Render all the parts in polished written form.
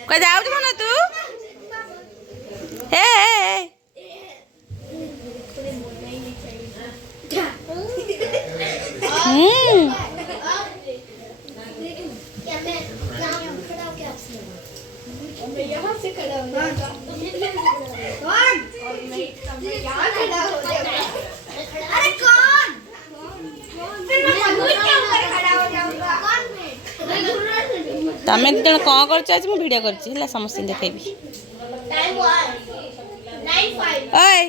कहीं जाऊ मन तू हे यहाँ से खड़ा हो जाऊंगा। कौन? और मैं यहाँ खड़ा हो जाऊंगा। अरे कौन? फिर मैं मधुर के ऊपर खड़ा हो जाऊंगा। तमें जन कौन कर वीडियो कर समस्त देखेबी टाइम 9:05 ओए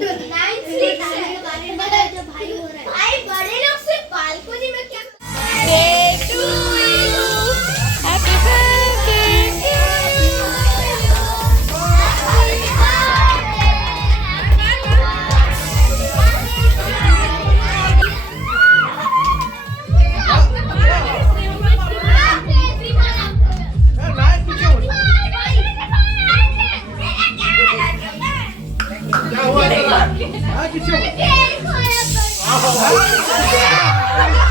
9:06 भाई हो रहा है। भाई बड़े लोग से बालकनी में क्या क्या हुआ?